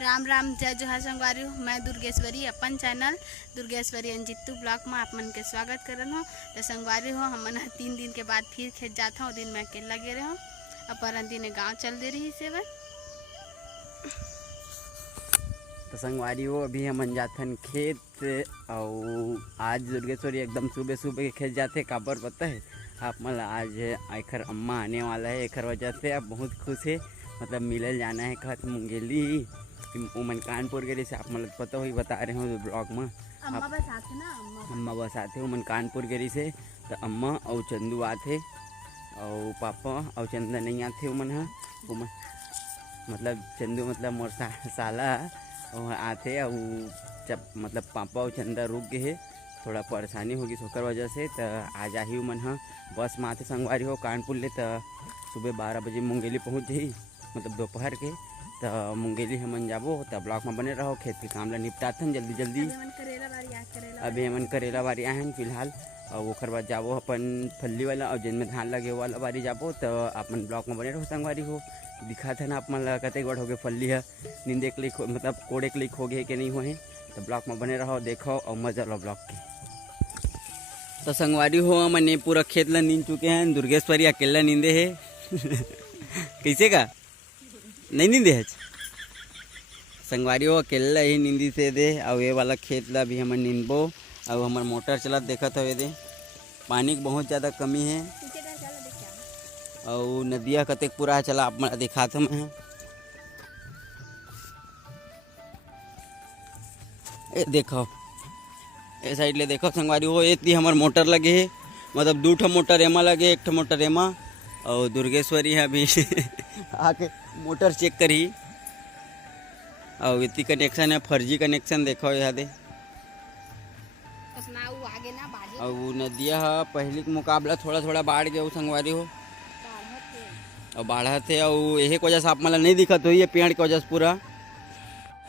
राम राम जय जोहार संगवारी हूँ। मैं दुर्गेश्वरी अपन चैनल दुर्गेश्वरी अंजितू ब्लॉग में आप मन के स्वागत करन हो। तो संगवारी हो हमन 3 दिन के बाद फिर खेत जाता हूँ। दिन में अकेला गे रहे हो अपन दिन गाँव चल दे रही से बर। तो संगवारी हो अभी हमन जाथन खेत और आज दुर्गेश्वरी एकदम सुबह सुबह के खेत जाते काबर पता है आप मतलब आज एखर अम्मा आने वाला है। एखर वजह से आप बहुत खुश है मतलब मिलल जाना है कहत मुंगेली उमन कानपुर के से आप मतलब पता ही बता रहे हो ब्लॉग में अम्मा बस आते ना अम्मा बस आते उमन कानपुर के से तो अम्मा और चंदू आते और पापा और चंदा नहीं आते उमन है उमन मतलब चंदू मतलब मोर साला और आते और जब मतलब पापा और चंदा रुक गए है थोड़ा परेशानी होगी सोकर वजह से तो आज ही उमन हाँ बस में आते संगवारी हो कानपुर ले तो सुबह 12 बजे मुंगेली पहुँच जाही मतलब दोपहर के तो मुंगेली हमन जाबो तो ब्लॉक में बने रहो। खेत के काम ला निपटाथन जल्दी जल्दी। अभी हमन करेला बारी आए फिलहाल और ओकर बाद जाबो अपन फल्ली वाला और जिनमें धान लगे वाला बारी जाबो तो अपन ब्लॉक में बने रहो संगवारी हो। दिखाते ना आप मन ला कते गोड़ हो गए फल्ली है नींदे के लिए मतलब कोड़े के लिए हो गए कि नहीं हुए तो ब्लॉक में बने रहो देखो और मजा लो ब्लॉक के। तो संगवारी हो मैंने पूरा खेत ला नींद चुके हैं। दुर्गेश्वरी अकेला नींदे है कैसे का नहीं नींदे है संगवारी हो अकेला ही नींदी से दे और ये वाला खेत ला भी हम नींदबो और हमार मोटर चलत देखत हवे दे पानी की बहुत ज़्यादा कमी है और नदिया कतेक पूरा चला आप मैं दिखाता मैं ए देखो ए साइड ले देखो संगवारी हो इतनी हमार मोटर लगे है मतलब 2 मोटर एमा लगे 1 मोटर एमा और दुर्गेश्वरी है अभी आके मोटर चेक करी और इतनी कनेक्शन है फर्जी कनेक्शन देखो यहाँ दे और नदिया पहले के मुकाबला थोड़ा थोड़ा बाढ़ गया संगवारी हो और बाढ़ा थे और यही वजह से आप मतलब नहीं दिखत हुई है पेड़ की वजह से पूरा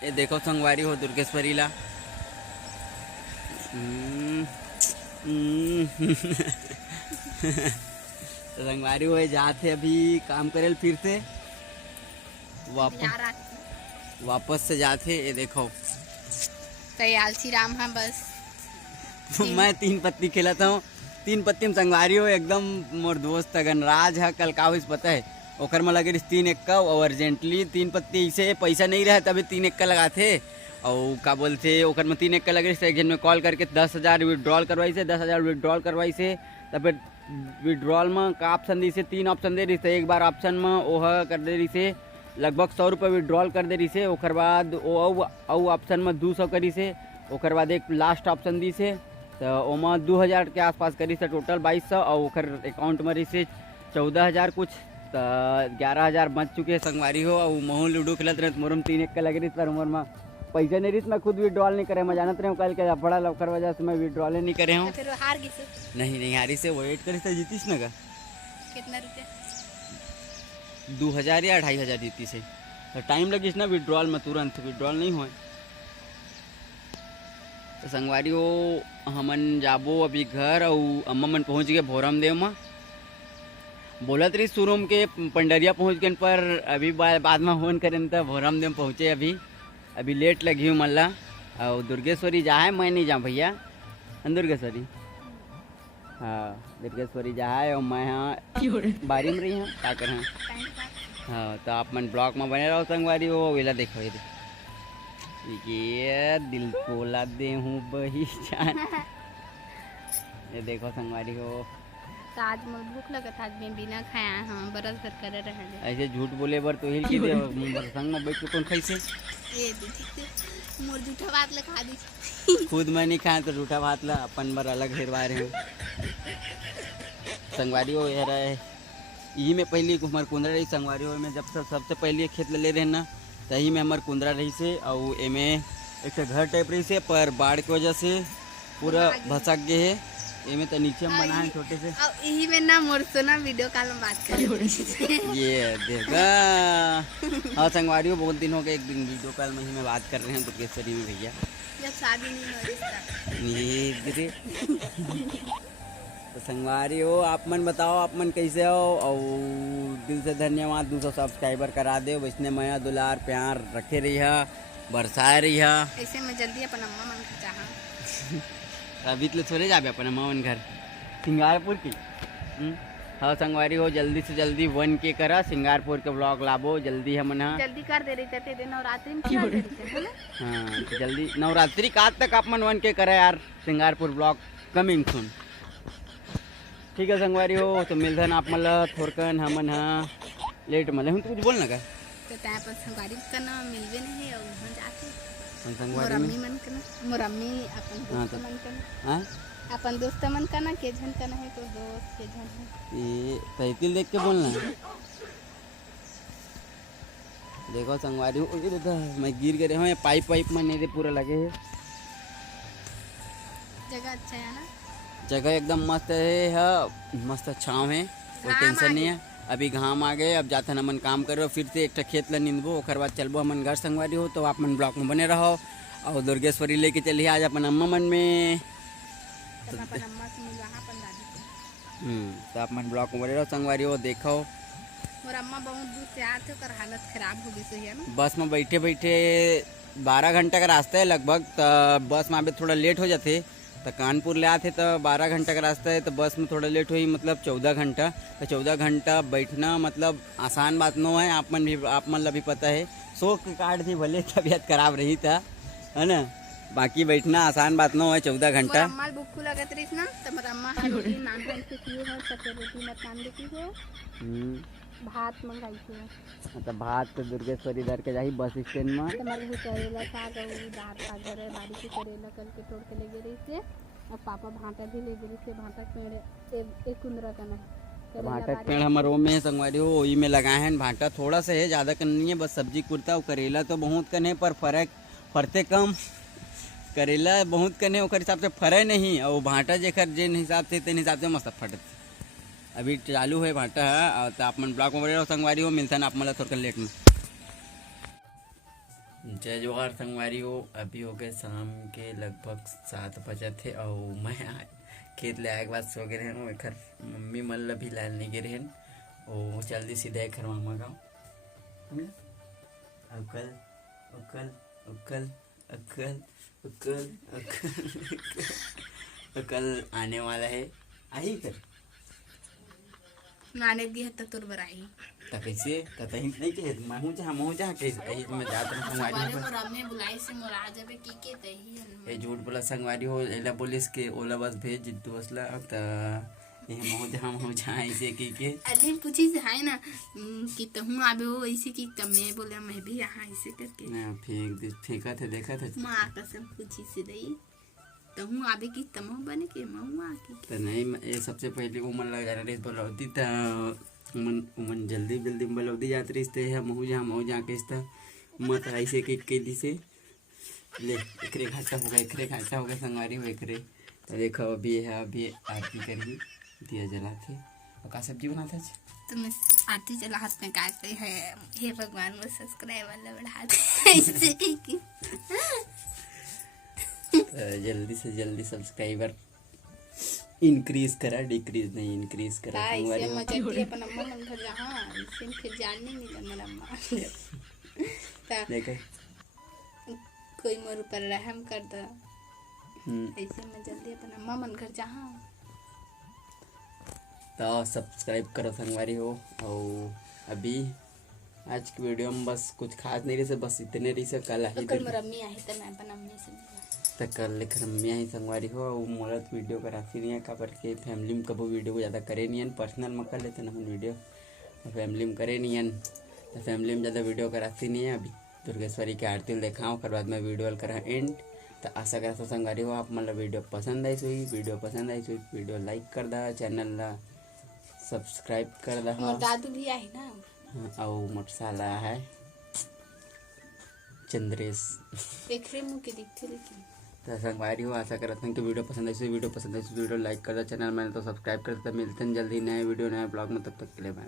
ये देखो संगवारी हो दुर्गेश्वरी ला तो संगवारी हो जाते अभी काम करेल फिर से वापस से जाते ये देखो आलसी राम है बस मैं 3 पत्ती खेलता हूँ 3 पत्ती में संगवारी हो एकदम मोर दोस्त गणराज है कल का पता है ओकर में लगे 3 एक्का और अर्जेंटली 3 पत्ती ऐसे पैसा नहीं रहे तभी 3 एक्का लगाते और का बोलते ओकर में 3 एक्का लगे एक जन में कॉल करके 10,000 विड्रॉल करवाई से 10,000 विड्रॉल करवाई से तब फिर विड्रॉल में का ऑप्शन दी से 3 ऑप्शन दे रही से एक बार ऑप्शन में ओह कर दे रही से लगभग 100 रुपये विड्रॉल कर दे रही से ओकर बाद ओ ऑप्शन में 200 करी से ओकर बाद एक लास्ट ऑप्शन दी से तो ओमा 2,000 के आसपास करी से टोटल 2,200 और ओकर अकाउंट में रही से 14,000 कुछ तो 11,000 बच चुके संगवारी हो और महू लूडो खेलत रहे मोर में 3 एक्का लग रही पर उम्र में पैसा नहीं रही मैं खुद विड्रॉल नहीं करे मैं जानते रहे कल के बड़ा लवकर वजह से मैं विड्रॉल नहीं करे हूँ नहीं हारी से वेट करी से जीतीस ना का कितना रुपया 2,000 या 2,500 जीती से तो टाइम लगी ना विड्रॉल में तुरंत विड्रॉल नहीं हुए तो संगवारी हो हमन जाबो अभी घर और अम्मा मन पहुँच गए भोरम देव में बोलत रही शुरू के पंडरिया पहुँच गए पर अभी बाद में फोन करें तो भोरम देव पहुँचे अभी लेट लगी हूँ मल्ला और दुर्गेश्वरी जा है मैं नहीं जाऊँ भैया दुर्गेश्वरी हाँ दुर्गेश्वरी जा है और मैं यहाँ बारी में रही हूँ क्या करें हाँ तो आप मन ब्लॉक में बने रहो संगवारी हो वेला देखो ये दिल बोला दे हूँ बही जान ये देखो संगवारी हो तो आज मोर भूख लगा था आज मैं बिना खाया हाँ बरस भर करे रहे ऐसे झूठ बोले बर तो हिल की दे संग में बैठ के कौन खाई से ए दीदी मोर झूठा बात ला खा दी खुद मैं नहीं खाया तो झूठा बात ला अपन बर अलग हेरवा रहे हूँ संगवारी हो यार यही में पहले हमार कुंदरा रही संगवारी हो में जब सबसे पहले खेत ले रहे ना तही में हमार कुंदरा रही से और एमे एक घर टाइप रही से पर बाढ़ की वजह से पूरा भसक गए है एमे तो नीचे हम बनाए छोटे से अब यही में ना मोर सोना वीडियो कॉल में बात कर ये देखा हाँ संगवारी हो बहुत दिन हो गए एक दिन वीडियो कॉल में ही में बात कर रहे हैं दुर्गेश्वरी में भैया जब शादी नहीं हो रही तो संगवारी हो आप मन बताओ आप मन कैसे हो और दिल से धन्यवाद 200 सब्सक्राइबर करा दे वैसने मैं दुलार प्यार रखे रही है बरसाए रही है। ऐसे में जल्दी अपन अम्मा मन घर चाहा अभी तो थोड़े जाबे अपन अम्मा मन घर सिंगारपुर की। हाँ संगवारी हो जल्दी से जल्दी वन के करा सिंगारपुर के ब्लॉग लाबो जल्दी है मन। जल्दी कर दे रही थे नवरात्रि में कर दे रही थे है ना। हाँ तो जल्दी नवरात्रि का आज तक आप मन वन के करा यार सिंगारपुर ब्लॉग कमिंग सुन। ठीक है संगवारी हो तो मिलधन आप मतलब थोड़कन हमन हाँ लेट मतलब हम तो कुछ बोलना का तो तय पर संगवारी करना मिलवे नहीं और वहाँ जाके संगवारी मोरम्मी मन करना मोरम्मी अपन दोस्त मन करना हाँ अपन दोस्त मन करना के झन करना है तो दोस्त के झन है ये साइकिल देख के बोलना देखो संगवारी हो ये तो मैं गिर गए हूँ पाइप वाइप में नहीं पूरा लगे है जगह अच्छा है ना जगह एकदम मस्त है मस्त छाँव है कोई टेंशन नहीं है। अभी घाम आ गए अब जाते हमन काम करो फिर से एक खेत ला नींदबो ओकर बाद चलबो हमन घर संगवारी हो तो आप मन ब्लॉक में बने रहो और दुर्गेश्वरी लेके चलिए आज अपन अम्मा मन में तो अपन अम्मा से मिल वहाँ अपन दादी से तो आप मन ब्लॉक में बने रहो संगवारी हो देखो और अम्मा बहुत दूर से आते कर हालत खराब हो गई सही है ना। बस में बैठे बैठे 12 घंटा का रास्ता है लगभग तो बस में अभी थोड़ा लेट हो जाते तो कानपुर ले आते तो 12 घंटा का रास्ता है तो बस में थोड़ा लेट हुई मतलब 14 घंटा तो 14 घंटा बैठना मतलब आसान बात नहीं है। आप मन भी पता है सो के कार्ड थी भले तबीयत खराब रही था है ना बाकी बैठना आसान बात नहीं है 14 घंटा। अम्मा भूख लगत रही ना तो मेरा अम्मा रोटी नान से किए हो सके रोटी मत नान देती हो भात मंगाई थी मतलब भात तो दुर्गेश्वरी इधर के जाही बस स्टैंड में तुम्हारे भी करेला साग और दाल साग है बाड़ी की करेला कल के तोड़ के ले गए रही से और पापा भाटा भी ले गए थे भाटा पेड़ एक कुंदरा का ना भाटा पेड़ हमारे वो में संगवारी हो वही में लगाए हैं भाटा थोड़ा सा है ज़्यादा कर नहीं है बस सब्जी कुर्ता और करेला तो बहुत कने पर फरते कम करेला बहुत कने ओकर हिसाब से फरे नहीं और भाटा जेकर जिन हिसाब से तेन हिसाब से मस्त फटत अभी चालू है भाटा है तो आप मन ब्लॉक में बड़े रहो संगवारी हो मिलता है आप मतलब थोड़ा लेट में। जय जोहार संगवारी हो अभी हो गए शाम के लगभग 7 बजे थे और मैं खेत ले आए के बाद सो गए हैं घर मम्मी मल्ल भी लाल नहीं गिरे हैं और जल्दी सीधे घर मामा गाँव अकल अकल अकल अकल अकल अकल अकल आने वाला है आई कर नाने दी है तुर बराई त कैसे त तही नहीं के महू जहां कैसे आई मैं जात रहा संगवारी मोर अम्मे बुलाई से मोर आ जाबे की तही ए झूठ बोला संगवारी हो एला बोलिस के ओला बस भेज जिद्दू असला त ये महू जहां ऐसे के अरे पूछी से है ना कि तहु आबे हो ऐसे की तमे बोले मैं भी यहां ऐसे करके ना फेंका थे देखा था मां कसम पूछी से दई तहु आबे की तमो बने के महू आके तो नहीं ये सबसे पहले उमन लग जा रही बोलौती त उमन जल्दी बोलौती जात रही थे महू जहाँ के मत ऐसे के दिसे ले एकरे घाटा हो गया संगवारी हो एकरे तो देखो अभी है अभी आरती करी दिया जलाते और का सब्जी बनाता है तुम आरती चला हाथ में काटते हैं हे भगवान वो सब्सक्राइबर बढ़ा दे ऐसे की जल्दी से जल्दी सब्सक्राइबर इंक्रीज करा डिक्रीज नहीं इंक्रीज करा ऐसे मचती अपन अम्मा मन घर जहां इसे फिर जानने मिला मेरा अम्मा देखो कोई मोर ऊपर रहम कर दो ऐसे में जल्दी अपन अम्मा मन घर जहां तो सब्सक्राइब करो संगवारी हो और अभी आज की वीडियो में बस कुछ खास नहीं रही बस इतने रही से कल कल मोर अम्मी आई तो मैं अपन अम्मी से तो कल लेकर अम्मी आई संगवारी हो और मोरत वीडियो का राशि नहीं है काबर के फैमिली में कभी वीडियो को ज़्यादा करे नहीं पर्सनल में कर लेते ना हम वीडियो फैमिली में करे नहीं तो फैमिली में ज़्यादा वीडियो का राशि नहीं है अभी दुर्गेश्वरी के आरती देखा उसके बाद में वीडियो करा एंड तो आशा करता संगवारी हो आप मतलब वीडियो पसंद आई सुई वीडियो लाइक कर दा चैनल ला सब्सक्राइब कर दा दादू भी आई ना और मटसाला है चंद्रेश देखरे मुँह के दिखते लेकिन तो संगवारी हो आशा करते हैं कि वीडियो पसंद आई वीडियो लाइक कर दो चैनल मैंने तो सब्सक्राइब कर देता मिलते हैं जल्दी नए वीडियो नए ब्लॉग में तब तक के लिए बाय।